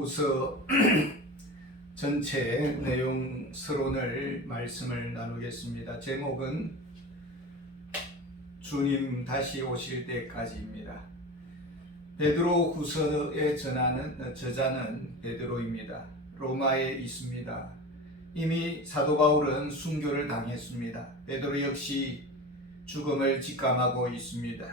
베드로후서 전체 내용 서론을 말씀을 나누겠습니다. 제목은 주님 다시 오실 때까지입니다. 베드로후서의 저자는 베드로입니다. 로마에 있습니다. 이미 사도 바울은 순교를 당했습니다. 베드로 역시 죽음을 직감하고 있습니다.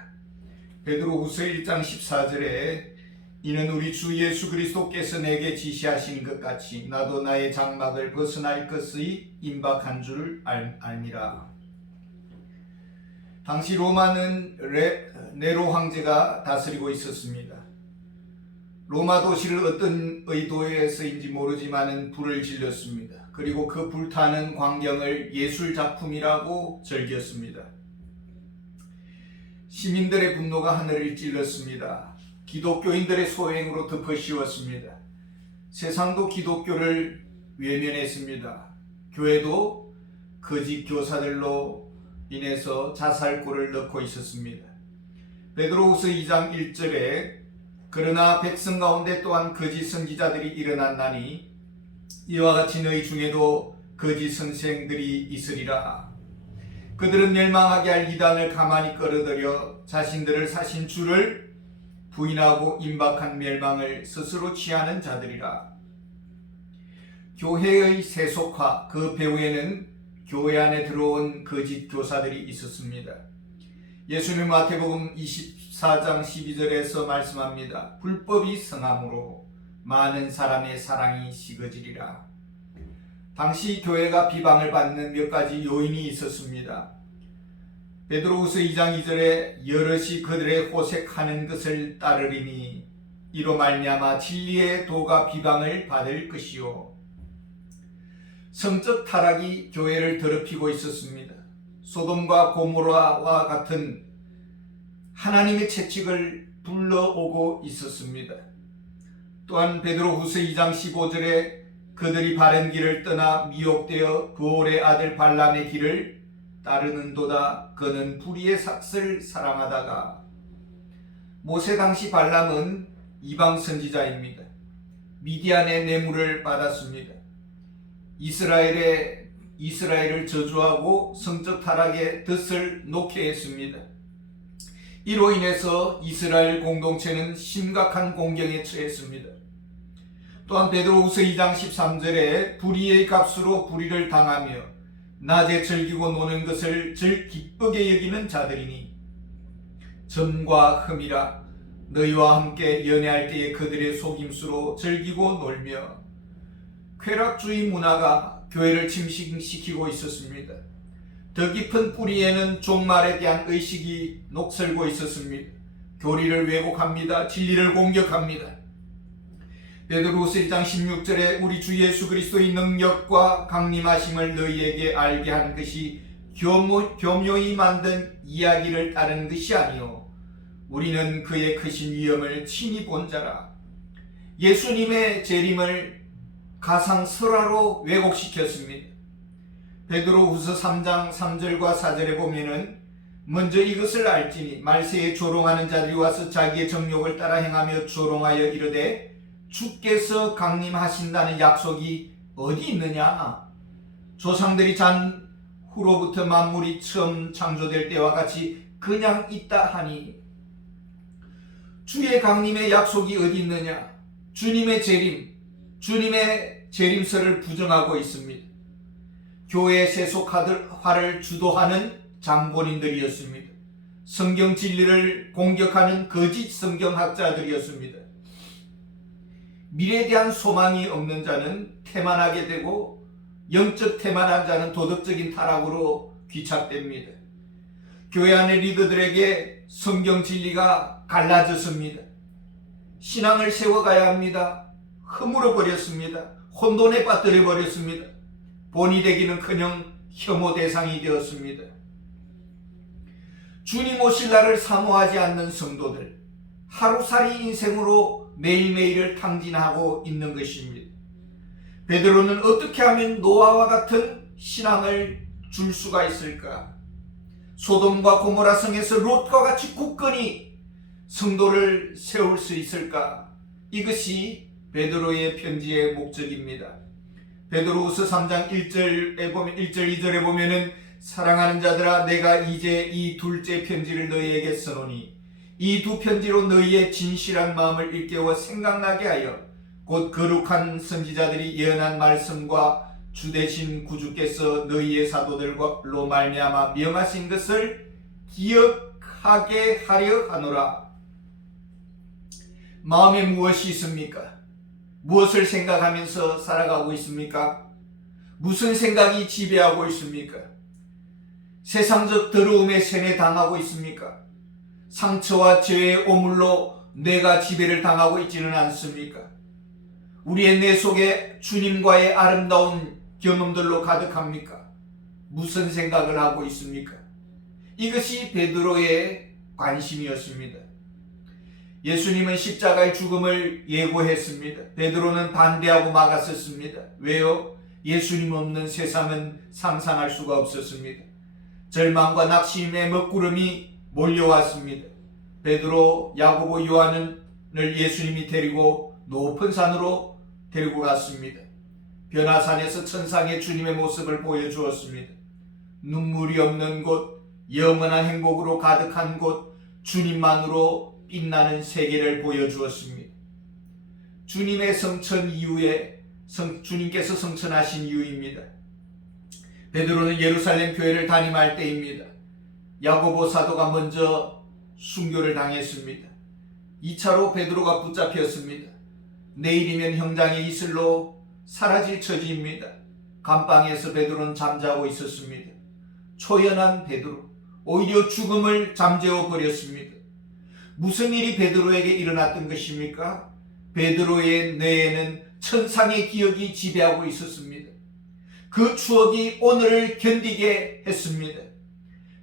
베드로후서 1장 14절에 이는 우리 주 예수 그리스도께서 내게 지시하신 것 같이 나도 나의 장막을 벗어날 것의 임박한 줄 알미라. 당시 로마는 네로 황제가 다스리고 있었습니다. 로마 도시를 어떤 의도에서인지 모르지만은 불을 질렀습니다. 그리고 그 불타는 광경을 예술 작품이라고 즐겼습니다. 시민들의 분노가 하늘을 찔렀습니다. 기독교인들의 소행으로 덮어씌웠습니다. 세상도 기독교를 외면했습니다. 교회도 거짓 교사들로 인해서 자살골을 넣고 있었습니다. 베드로후서 2장 1절에 그러나 백성 가운데 또한 거짓 선지자들이 일어났나니 이와 같이 너희 중에도 거짓 선생들이 있으리라. 그들은 멸망하게 할 이단을 가만히 끌어들여 자신들을 사신 주를 부인하고 임박한 멸망을 스스로 취하는 자들이라. 교회의 세속화 그 배후에는 교회 안에 들어온 거짓 교사들이 있었습니다. 예수님 마태복음 24장 12절에서 말씀합니다. 불법이 성함으로 많은 사람의 사랑이 식어지리라. 당시 교회가 비방을 받는 몇 가지 요인이 있었습니다. 베드로후서 2장 2절에 여럿이 그들의 호색하는 것을 따르리니 이로 말미암아 진리의 도가 비방을 받을 것이요. 성적 타락이 교회를 더럽히고 있었습니다. 소돔과 고모라와 같은 하나님의 채찍을 불러오고 있었습니다. 또한 베드로후서 2장 15절에 그들이 바른 길을 떠나 미혹되어 부올의 아들 발람의 길을 따르는도다. 그는 불의의 삭슬 사랑하다가. 모세 당시 발람은 이방 선지자입니다. 미디안의 뇌물을 받았습니다. 이스라엘을 저주하고 성적 타락의 덫을 놓게 했습니다. 이로 인해서 이스라엘 공동체는 심각한 공경에 처했습니다. 또한 베드로후서 2장 13절에 불의의 값으로 불의를 당하며 낮에 즐기고 노는 것을 기쁘게 여기는 자들이니 점과 흠이라. 너희와 함께 연애할 때에 그들의 속임수로 즐기고 놀며. 쾌락주의 문화가 교회를 침식시키고 있었습니다. 더 깊은 뿌리에는 종말에 대한 의식이 녹슬고 있었습니다. 교리를 왜곡합니다. 진리를 공격합니다. 베드로후서 1장 16절에 우리 주 예수 그리스도의 능력과 강림하심을 너희에게 알게 한 것이 교묘히 만든 이야기를 따르는 것이 아니요 우리는 그의 크신 위엄을 친히 본 자라. 예수님의 재림을 가상설화로 왜곡시켰습니다. 베드로후서 3장 3절과 4절에 보면은 먼저 이것을 알지니 말세에 조롱하는 자들이 와서 자기의 정욕을 따라 행하며 조롱하여 이르되 주께서 강림하신다는 약속이 어디 있느냐? 조상들이 잔 후로부터 만물이 처음 창조될 때와 같이 그냥 있다 하니 주의 강림의 약속이 어디 있느냐? 주님의 재림설을 부정하고 있습니다. 교회의 세속화를 주도하는 장본인들이었습니다. 성경 진리를 공격하는 거짓 성경학자들이었습니다. 미래에 대한 소망이 없는 자는 태만하게 되고 영적 태만한 자는 도덕적인 타락으로 귀착됩니다. 교회 안의 리더들에게 성경 진리가 갈라졌습니다. 신앙을 세워가야 합니다. 허물어 버렸습니다. 혼돈에 빠뜨려 버렸습니다. 본이 되기는커녕 혐오 대상이 되었습니다. 주님 오실 날을 사모하지 않는 성도들, 하루살이 인생으로 매일매일을 탕진하고 있는 것입니다. 베드로는 어떻게 하면 노아와 같은 신앙을 줄 수가 있을까? 소돔과 고모라 성에서 롯과 같이 굳건히 성도를 세울 수 있을까? 이것이 베드로의 편지의 목적입니다. 베드로후서 3장 1절 2절에 보면은 사랑하는 자들아 내가 이제 이 둘째 편지를 너희에게 써노니 이 두 편지로 너희의 진실한 마음을 일깨워 생각나게 하여 곧 거룩한 선지자들이 예언한 말씀과 주되신 구주께서 너희의 사도들로 말미암아 명하신 것을 기억하게 하려 하노라. 마음에 무엇이 있습니까? 무엇을 생각하면서 살아가고 있습니까? 무슨 생각이 지배하고 있습니까? 세상적 더러움에 세뇌당하고 있습니까? 상처와 죄의 오물로 뇌가 지배를 당하고 있지는 않습니까? 우리의 뇌 속에 주님과의 아름다운 경험들로 가득합니까? 무슨 생각을 하고 있습니까? 이것이 베드로의 관심이었습니다. 예수님은 십자가의 죽음을 예고했습니다. 베드로는 반대하고 막았었습니다. 왜요? 예수님 없는 세상은 상상할 수가 없었습니다. 절망과 낙심의 먹구름이 몰려왔습니다. 베드로, 야고보, 요한을 예수님이 데리고 높은 산으로 데리고 갔습니다. 변화산에서 천상의 주님의 모습을 보여주었습니다. 눈물이 없는 곳, 영원한 행복으로 가득한 곳, 주님만으로 빛나는 세계를 보여주었습니다. 주님의 성천 이후에 주님께서 성천하신 이유입니다. 베드로는 예루살렘 교회를 담임할 때입니다. 야고보 사도가 먼저 순교를 당했습니다. 2차로 베드로가 붙잡혔습니다. 내일이면 형장의 이슬로 사라질 처지입니다. 감방에서 베드로는 잠자고 있었습니다. 초연한 베드로, 오히려 죽음을 잠재워 버렸습니다. 무슨 일이 베드로에게 일어났던 것입니까? 베드로의 뇌에는 천상의 기억이 지배하고 있었습니다. 그 추억이 오늘을 견디게 했습니다.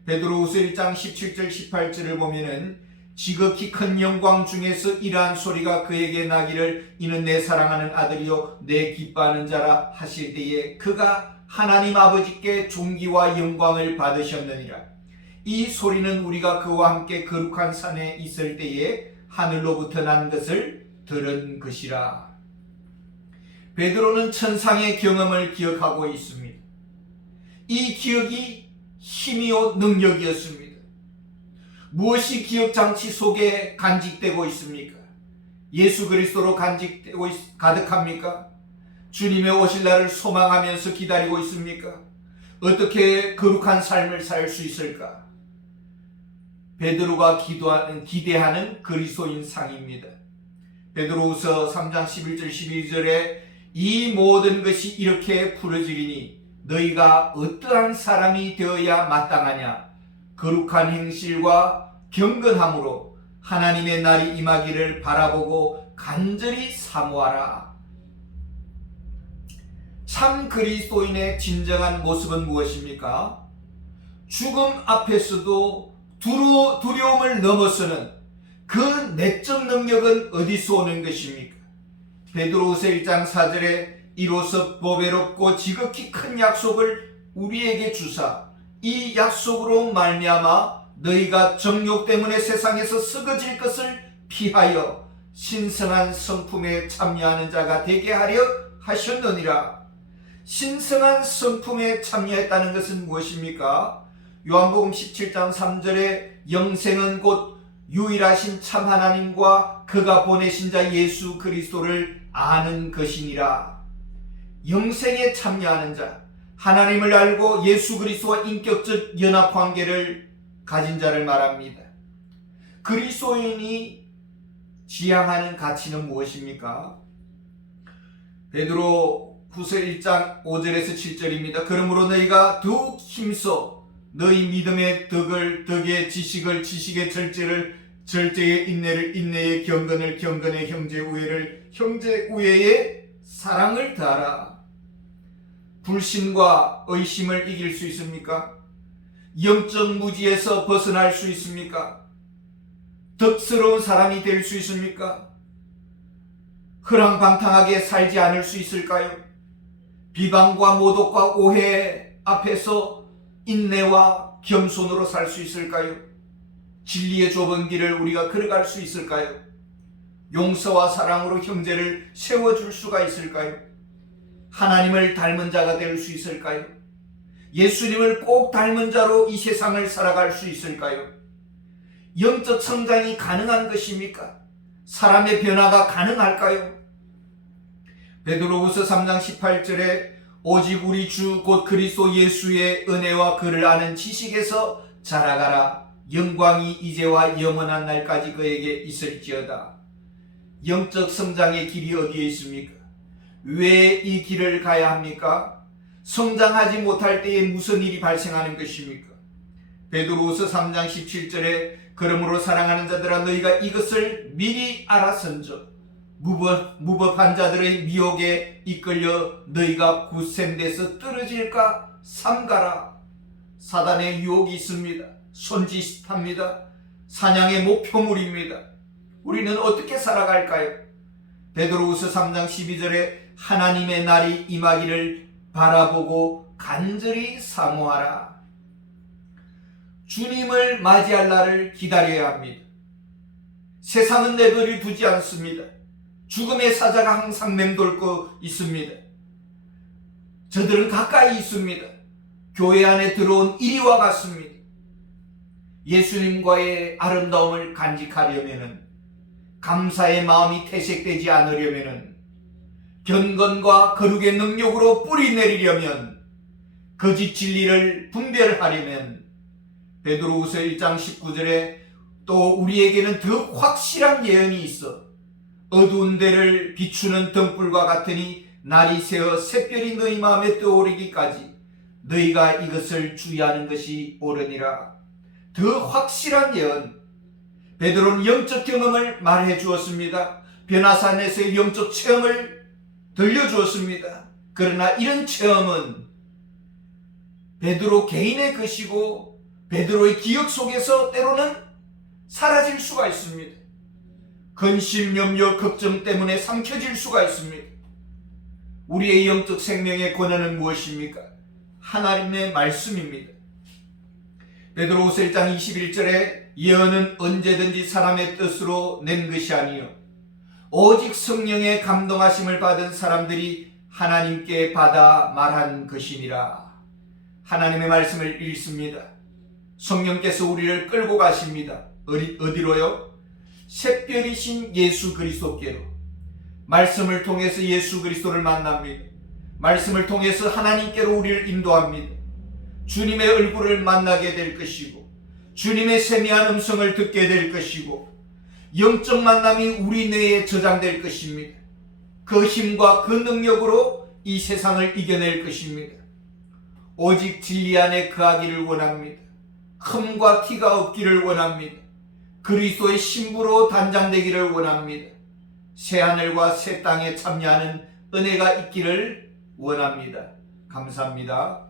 베드로후서 1장 17절 18절을 보면은 지극히 큰 영광 중에서 이러한 소리가 그에게 나기를 이는 내 사랑하는 아들이요 내 기뻐하는 자라 하실 때에 그가 하나님 아버지께 존귀와 영광을 받으셨느니라. 이 소리는 우리가 그와 함께 거룩한 산에 있을 때에 하늘로부터 난 것을 들은 것이라. 베드로는 천상의 경험을 기억하고 있습니다. 이 기억이 힘이요 능력이었습니다. 무엇이 기억장치 속에 간직되고 있습니까? 예수 그리스도로 간직되고 가득합니까? 주님의 오실 날을 소망하면서 기다리고 있습니까? 어떻게 거룩한 삶을 살 수 있을까? 베드로가 기대하는 그리스도인 상입니다. 베드로후서 3장 11절 12절에 이 모든 것이 이렇게 풀어지리니 너희가 어떠한 사람이 되어야 마땅하냐? 거룩한 행실과 경건함으로 하나님의 날이 임하기를 바라보고 간절히 사모하라. 참 그리스도인의 진정한 모습은 무엇입니까? 죽음 앞에서도 두려움을 넘어서는 그 내적 능력은 어디서 오는 것입니까? 베드로후서 1장 4절에 이로써 보배롭고 지극히 큰 약속을 우리에게 주사 이 약속으로 말미암아 너희가 정욕 때문에 세상에서 썩어질 것을 피하여 신성한 성품에 참여하는 자가 되게 하려 하셨느니라. 신성한 성품에 참여했다는 것은 무엇입니까? 요한복음 17장 3절에 영생은 곧 유일하신 참 하나님과 그가 보내신 자 예수 그리스도를 아는 것이니라. 영생에 참여하는 자, 하나님을 알고 예수 그리스도와 인격적 연합관계를 가진 자를 말합니다. 그리스도인이 지향하는 가치는 무엇입니까? 베드로 후서 1장 5절에서 7절입니다. 그러므로 너희가 더욱 힘써 너희 믿음의 덕의 지식을 지식의 절제의 인내를 인내의 경건을 경건의 형제 우애를 형제 우애의 사랑을 더하라. 불신과 의심을 이길 수 있습니까? 영적 무지에서 벗어날 수 있습니까? 덕스러운 사람이 될 수 있습니까? 허랑방탕하게 살지 않을 수 있을까요? 비방과 모독과 오해 앞에서 인내와 겸손으로 살 수 있을까요? 진리의 좁은 길을 우리가 걸어갈 수 있을까요? 용서와 사랑으로 형제를 세워줄 수가 있을까요? 하나님을 닮은 자가 될 수 있을까요? 예수님을 꼭 닮은 자로 이 세상을 살아갈 수 있을까요? 영적 성장이 가능한 것입니까? 사람의 변화가 가능할까요? 베드로후서 3장 18절에 오직 우리 주 곧 그리스도 예수의 은혜와 그를 아는 지식에서 자라가라. 영광이 이제와 영원한 날까지 그에게 있을지어다. 영적 성장의 길이 어디에 있습니까? 왜 이 길을 가야 합니까? 성장하지 못할 때에 무슨 일이 발생하는 것입니까? 베드로후서 3장 17절에 그러므로 사랑하는 자들아 너희가 이것을 미리 알았은즉 무법한 자들의 미혹에 이끌려 너희가 굳센 데서 떨어질까 삼가라. 사단의 유혹이 있습니다. 손짓합니다. 사냥의 목표물입니다. 우리는 어떻게 살아갈까요? 베드로후서 3장 12절에 하나님의 날이 임하기를 바라보고 간절히 사모하라. 주님을 맞이할 날을 기다려야 합니다. 세상은 내버려 두지 않습니다. 죽음의 사자가 항상 맴돌고 있습니다. 저들은 가까이 있습니다. 교회 안에 들어온 이리와 같습니다. 예수님과의 아름다움을 간직하려면, 감사의 마음이 퇴색되지 않으려면, 경건과 거룩의 능력으로 뿌리 내리려면, 거짓 진리를 분별하려면, 베드로후서 1장 19절에 또 우리에게는 더 확실한 예언이 있어 어두운 데를 비추는 등불과 같으니 날이 새어 샛별이 너희 마음에 떠오르기까지 너희가 이것을 주의하는 것이 옳으니라. 더 확실한 예언. 베드로는 영적 경험을 말해 주었습니다. 변화산에서의 영적 체험을 들려주었습니다. 그러나 이런 체험은 베드로 개인의 것이고 베드로의 기억 속에서 때로는 사라질 수가 있습니다. 근심, 염려, 걱정 때문에 삼켜질 수가 있습니다. 우리의 영적 생명의 권한은 무엇입니까? 하나님의 말씀입니다. 베드로후서 1장 21절에 예언은 언제든지 사람의 뜻으로 낸 것이 아니요 오직 성령의 감동하심을 받은 사람들이 하나님께 받아 말한 것이니라. 하나님의 말씀을 읽습니다. 성령께서 우리를 끌고 가십니다. 어디로요? 샛별이신 예수 그리스도께로. 말씀을 통해서 예수 그리스도를 만납니다. 말씀을 통해서 하나님께로 우리를 인도합니다. 주님의 얼굴을 만나게 될 것이고 주님의 세미한 음성을 듣게 될 것이고 영적 만남이 우리 뇌에 저장될 것입니다. 그 힘과 그 능력으로 이 세상을 이겨낼 것입니다. 오직 진리 안에 거하기를 원합니다. 흠과 티가 없기를 원합니다. 그리스도의 신부로 단장되기를 원합니다. 새하늘과 새 땅에 참여하는 은혜가 있기를 원합니다. 감사합니다.